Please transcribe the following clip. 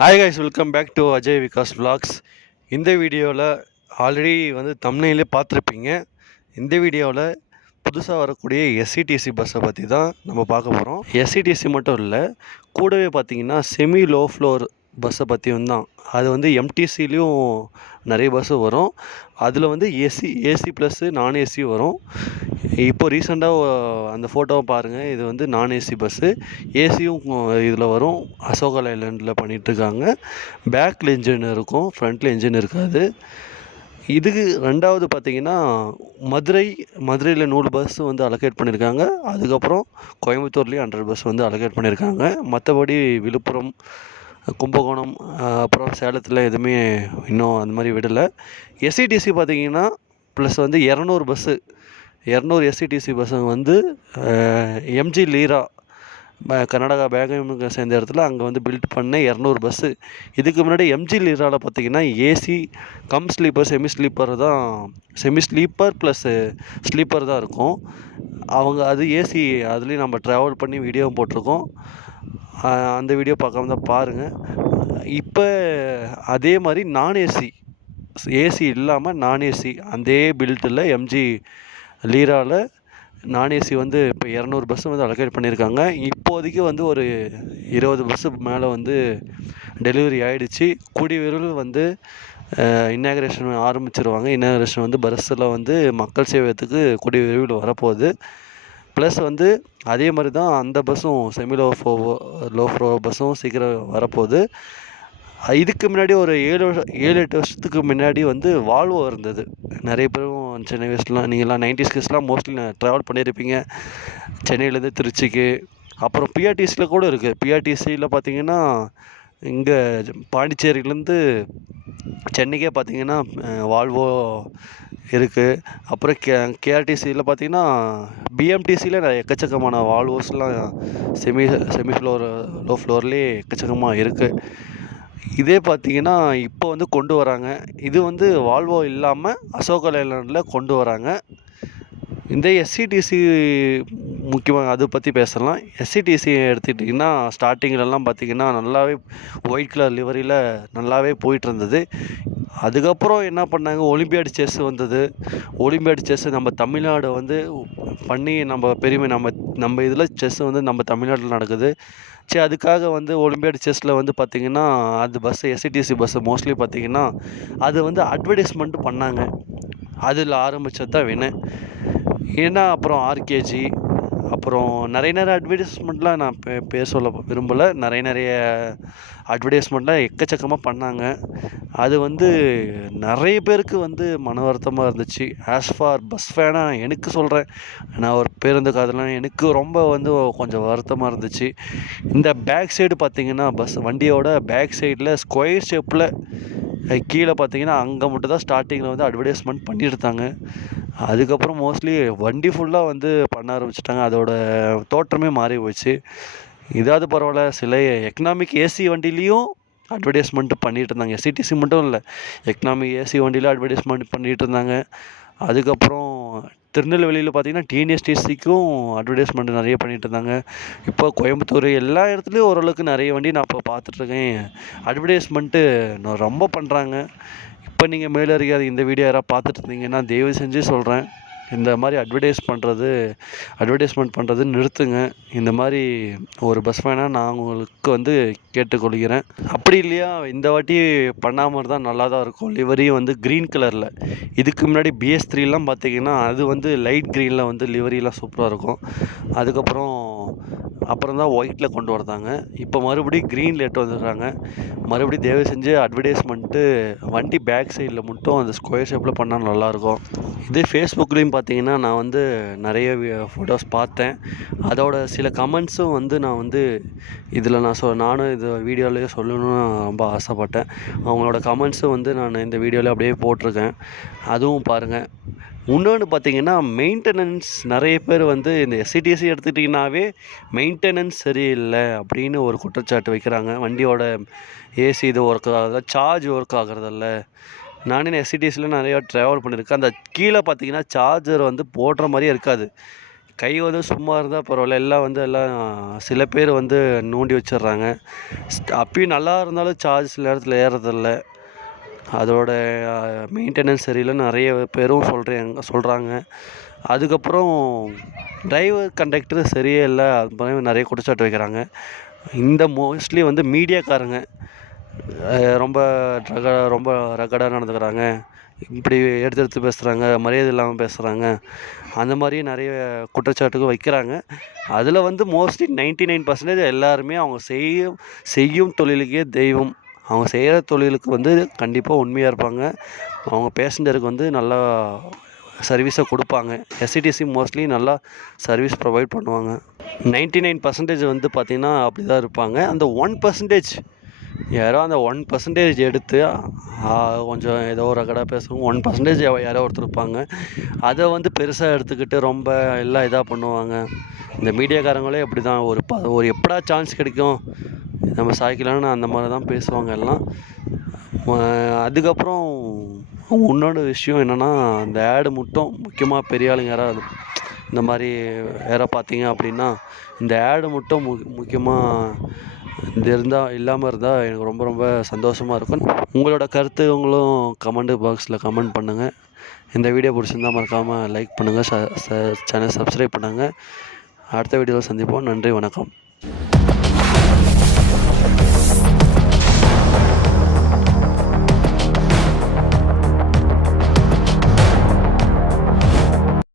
Hi guys, welcome back to Ajay Vikas vlogs. இந்த வீடியோவில் already தம்ப்நெயிலே பார்த்துருப்பீங்க. இந்த வீடியோவில் புதுசாக வரக்கூடிய எஸ்சிடிசி பஸ்ஸை பற்றி தான் நம்ம பார்க்க போகிறோம். எஸ்சிடிசி மட்டும் இல்லை, கூடவே பார்த்தீங்கன்னா செமி லோ ஃப்ளோர் பஸ்ஸை பற்றியும் தான். அது எம்டிசிலையும் நிறைய பஸ்ஸு வரும். அதில் ஏசி ப்ளஸ்ஸு நான் ஏசி வரும். இப்போ ரீசெண்டாக அந்த ஃபோட்டோவை பாருங்கள். இது நான் ஏசி பஸ்ஸு. ஏசியும் இதில் வரும். அசோகா லைலண்டில் பண்ணிகிட்ருக்காங்க. பேக்கில் இன்ஜின் இருக்கும், ஃப்ரண்ட்டில் இன்ஜின் இருக்காது. இதுக்கு ரெண்டாவது பார்த்திங்கன்னா மதுரையில் 100 பஸ் அலோகேட் பண்ணியிருக்காங்க. அதுக்கப்புறம் கோயம்புத்தூர்லேயும் 100 பஸ் அலோகேட் பண்ணியிருக்காங்க. மற்றபடி விழுப்புரம், கும்பகோணம், அப்புறம் சேலத்தில் எதுவுமே இன்னும் அந்த மாதிரி விடலை. எஸ்சிடிசி பார்த்திங்கன்னா ப்ளஸ் 200 பஸ்ஸு 200 எஸ்சிடிசி பஸ்ஸுங்க எம்ஜி லீரா கர்நாடகா பேங்காமுக்கு சேர்ந்த இடத்துல அங்கே பில்ட் பண்ண 200 பஸ்ஸு. இதுக்கு முன்னாடி எம்ஜி லீராவில் பார்த்திங்கன்னா AC come sleeper semi sleeper plus sleeper தான் இருக்கும். அது ஏசி, அதுலேயும் நம்ம ட்ராவல் பண்ணி வீடியோவும் போட்டிருக்கோம். அந்த வீடியோ பார்க்காம தான் பாருங்கள். இப்போ அதே மாதிரி ஏசி இல்லாமல் நான் ஏசி அதே பில்ட்டில் எம்ஜி லீராவில் நான் ஏசி இப்போ 200 பஸ்ஸு அலோகேட் பண்ணியிருக்காங்க. இப்போதைக்கு ஒரு 20 பஸ்ஸு மேலே டெலிவரி ஆகிடுச்சு. கூடிய விரைவில் இன்னாகரேஷன் ஆரம்பிச்சிருவாங்க. இன்னாகரேஷன் பஸ்ஸில் மக்கள் சேவையத்துக்கு கூடிய விரைவில் வரப்போகுது. ப்ளஸ் அதே மாதிரி தான் அந்த பஸ்ஸும் செமி லோ ஃப்ளோ பஸ்ஸும் சீக்கிரம் வரப்போகுது. இதுக்கு முன்னாடி ஒரு 7-8 வருஷத்துக்கு முன்னாடி வால்வோ இருந்தது. நிறைய பேரும் சின்ன வயசுலாம் நீங்கள்லாம் 90s கிட்ஸ்லாம் மோஸ்ட்லி ட்ராவல் பண்ணியிருப்பீங்க, சென்னையிலேருந்து திருச்சிக்கு. அப்புறம் பிஆர்டிசியில் கூட இருக்குது. பிஆர்டிசியில் பார்த்திங்கன்னா இங்கே பாண்டிச்சேரியிலேருந்து சென்னைக்கே பார்த்திங்கன்னா வால்வோ இருக்குது. அப்புறம் கேஆர்டிசியில் பார்த்திங்கன்னா பிஎம்டிசியில் எக்கச்சக்கமான வால்வோஸ்லாம் செமி லோ ஃப்ளோர்லேயே எக்கச்சக்கமாக இருக்குது. இதே பார்த்திங்கன்னா இப்போ கொண்டு வராங்க. இது வால்வோ இல்லாமல் அசோகா லைலாண்டில் கொண்டு வராங்க. இந்த எஸ்சிடிசி முக்கியமாக அதை பற்றி பேசலாம். எஸ்சிடிசி எடுத்துக்கிட்டிங்கன்னா ஸ்டார்டிங்கிலலாம் பார்த்திங்கன்னா நல்லாவே ஒயிட் கலர் லிவரியில் நல்லாவே போயிட்டுருந்தது. அதுக்கப்புறம் என்ன பண்ணாங்க, ஒலிம்பியாட் செஸ் வந்தது. ஒலிம்பியாட் செஸ் நம்ம தமிழ்நாடு பண்ணி நம்ம பெருமை, நம்ம இதில் செஸ் நம்ம தமிழ்நாட்டில் நடக்குது. சரி, அதுக்காக ஒலிம்பியாட் செஸ்ஸில் பார்த்திங்கன்னா அது எஸ்சிடிசி பஸ்ஸு மோஸ்ட்லி பார்த்திங்கன்னா அது அட்வர்டைஸ்மெண்ட் பண்ணாங்க. அதில் ஆரம்பித்தது தான் வினை. ஏன்னா அப்புறம் ஆர்கேஜி, அப்புறம் நிறைய அட்வர்டைஸ்மெண்ட்லாம் நான் பேர் சொல்ல விரும்பலை. நிறைய அட்வர்டைஸ்மெண்ட்லாம் எக்கச்சக்கமாக பண்ணாங்க. அது நிறைய பேருக்கு மன வருத்தமாக இருந்துச்சு. ஆஸ் ஃபார் பஸ் ஃபேனாக எனக்கு சொல்கிறேன், நான் ஒரு பேருந்து காதலாம், எனக்கு ரொம்ப கொஞ்சம் வருத்தமாக இருந்துச்சு. இந்த பேக் சைடு பார்த்திங்கன்னா வண்டியோட பேக் சைடில் ஸ்கொயர் ஷேப்பில் கீழே பார்த்திங்கன்னா அங்கே மட்டும் தான் ஸ்டார்டிங்கில் அட்வர்டைஸ்மெண்ட் பண்ணியிருந்தாங்க. அதுக்கப்புறம் மோஸ்ட்லி வண்டி ஃபுல்லாக பண்ண ஆரம்பிச்சிட்டாங்க. அதோட தோற்றமே மாறி போச்சு. இதாவது பரவாயில்ல, சில எக்கனாமிக் ஏசி வண்டிலையும் அட்வர்டைஸ்மெண்ட் பண்ணிகிட்டு இருந்தாங்க. எஸ்சிடிசி மட்டும் இல்லை, எக்கனாமிக் ஏசி வண்டியில் அட்வர்டைஸ்மெண்ட் பண்ணிகிட்டு இருந்தாங்க. அதுக்கப்புறம் திருநெல்வேலியில் பார்த்திங்கன்னா டிஎன்எஸ்டிசிக்கும் அட்வர்டைஸ்மெண்ட் நிறைய பண்ணிகிட்டு இருந்தாங்க. இப்போ கோயம்புத்தூர் எல்லா இடத்துலையும் ஓரளவுக்கு நிறைய வண்டி நான் இப்போ பார்த்துட்ருக்கேன். அட்வர்டைஸ்மெண்ட்டு ரொம்ப பண்ணுறாங்க. இப்போ நீங்கள் மேலதிகாரி இந்த வீடியோ யாராவது பார்த்துட்டு இருந்தீங்கன்னா தயவு செஞ்சு சொல்கிறேன், இந்த மாதிரி அட்வர்டைஸ்மெண்ட் பண்ணுறது நிறுத்துங்க. இந்த மாதிரி ஒரு பஸ் ஃபேனாக நான் உங்களுக்கு கேட்டுக்கொள்கிறேன். அப்படி இல்லையா, இந்த வாட்டி பண்ணாமல் இருந்தால் நல்லா தான் இருக்கும். லிவரியும் க்ரீன் கலரில். இதுக்கு முன்னாடி BS3லாம் பார்த்திங்கன்னா அது லைட் க்ரீனில் லிவரிலாம் சூப்பராக இருக்கும். அப்புறம் தான் ஒயிட்டில் கொண்டு வரதாங்க. இப்போ மறுபடியும் க்ரீனில் எட்டு வந்துடுறாங்க. மறுபடியும் தயவு செஞ்சு அட்வர்டைஸ்மெண்ட்டு வண்டி பேக் சைடில் மட்டும் அந்த ஸ்கொயர் ஷேப்பில் பண்ணால் நல்லாயிருக்கும். இதே ஃபேஸ்புக்லேயும் பார்த்தீங்கன்னா நான் நிறைய ஃபோட்டோஸ் பார்த்தேன். அதோட சில கமெண்ட்ஸும் நான் இதில் நானும் இது வீடியோலேயே சொல்லணும்னு ரொம்ப ஆசைப்பட்டேன். அவங்களோட கமெண்ட்ஸும் நான் இந்த வீடியோவில் அப்படியே போட்டிருக்கேன், அதுவும் பாருங்கள். இன்னொன்று பார்த்திங்கன்னா மெயின்டெனன்ஸ், நிறைய பேர் இந்த எஸ்சிடிசி எடுத்துக்கிட்டிங்கனாவே மெயின்டெனன்ஸ் சரியில்லை அப்படின்னு ஒரு குற்றச்சாட்டு வைக்கிறாங்க. வண்டியோட ஏசி இது ஒர்க் ஆகுது, சார்ஜ் ஒர்க் ஆகுறதில்ல. நானே எஸ்சிடிசியில் நிறையா ட்ராவல் பண்ணியிருக்கேன். அந்த கீழே பார்த்திங்கன்னா சார்ஜர் போடுற மாதிரியே இருக்காது. கை வந்து சும்மா இருந்தால் பரவாயில்ல, எல்லாம் சில பேர் வந்து நோண்டி வச்சிடுறாங்க. அப்பயும் நல்லா இருந்தாலும் சார்ஜ் சில நேரத்தில் ஏறதில்ல. அதோட மெயின்டெனன்ஸ் சரியில்லைன்னு நிறைய பேரும் சொல்கிறாங்க. அதுக்கப்புறம் டிரைவர் கண்டக்டர் சரியே இல்லை, அது மாதிரி நிறைய குற்றச்சாட்டு வைக்கிறாங்க. இந்த மோஸ்ட்லி வந்து மீடியாக்காரங்க ரொம்ப ரொம்ப ரகடாக நடந்துக்கிறாங்க, இப்படி எடுத்து பேசுகிறாங்க, மரியாதை இல்லாமல் பேசுகிறாங்க, அந்த மாதிரி நிறைய குற்றச்சாட்டுகள் வைக்கிறாங்க. அதில் வந்து மோஸ்ட்லி 99% எல்லாருமே அவங்க செய்யும் தொழிலுக்கே தெய்வம். அவங்க செய்கிற தொழிலுக்கு வந்து கண்டிப்பாக உண்மையாக இருப்பாங்க. அவங்க பேசஞ்சருக்கு வந்து நல்லா சர்வீஸை கொடுப்பாங்க. எஸ்இடிசி மோஸ்ட்லி நல்லா சர்வீஸ் ப்ரொவைட் பண்ணுவாங்க. 99% வந்து பார்த்திங்கன்னா அப்படி தான் இருப்பாங்க. அந்த 1% யாரோ அந்த 1% எடுத்து கொஞ்சம் ஏதோ ஒரு ரகடாக பேசுவோம். 1% யாரோ ஒருத்தர் இருப்பாங்க. அதை வந்து பெருசாக எடுத்துக்கிட்டு ரொம்ப எல்லாம் இதாக பண்ணுவாங்க. இந்த மீடியாக்காரங்களே அப்படி தான், ஒரு எப்படா சான்ஸ் கிடைக்கும் நம்ம சாய்க்கலான்னு அந்த மாதிரி தான் பேசுவாங்க எல்லாம். அதுக்கப்புறம் இன்னொரு விஷயம் என்னென்னா, இந்த ஆடு மட்டும் முக்கியமாக பெரிய ஆளுங்க யாராவது இந்த மாதிரி வேறு பார்த்தீங்க அப்படின்னா, இந்த ஆடு மட்டும் முக்கியமாக இல்லாமல் இருந்தால் எனக்கு ரொம்ப ரொம்ப சந்தோஷமாக இருக்கும். உங்களோட கருத்துங்களும் கமெண்ட் பாக்ஸில் கமெண்ட் பண்ணுங்கள். இந்த வீடியோ பிடிச்சிருந்தால் மறக்காமல் லைக் பண்ணுங்கள், சேனல் சப்ஸ்கிரைப் பண்ணுங்கள். அடுத்த வீடியோவில் சந்திப்போம். நன்றி, வணக்கம்.